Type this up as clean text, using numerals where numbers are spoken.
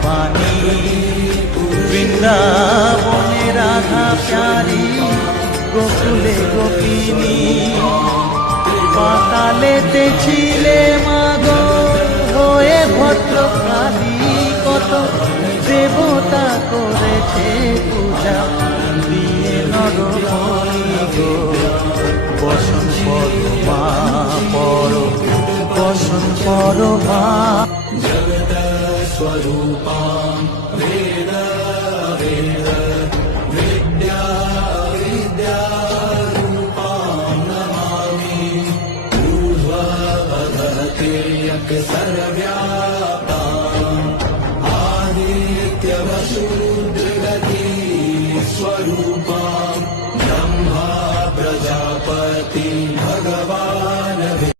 ভবানী, বৃন্দাবনে রাধা প্যারি, গোকুলে গোপিনী। পাতালেতে ছিলে মাগো হয়ে ভদ্রকালী, কত দেবতা করেছে পূজা দিয়ে নরবলি গো। বসন পরমা পর, বসন পরমা জগত স্বরূপা বেদ বেদ বিদ্যা বিদ্যা রূপাং নমামি। ঊর্ধ্বগতির্যক সর্ব্যাং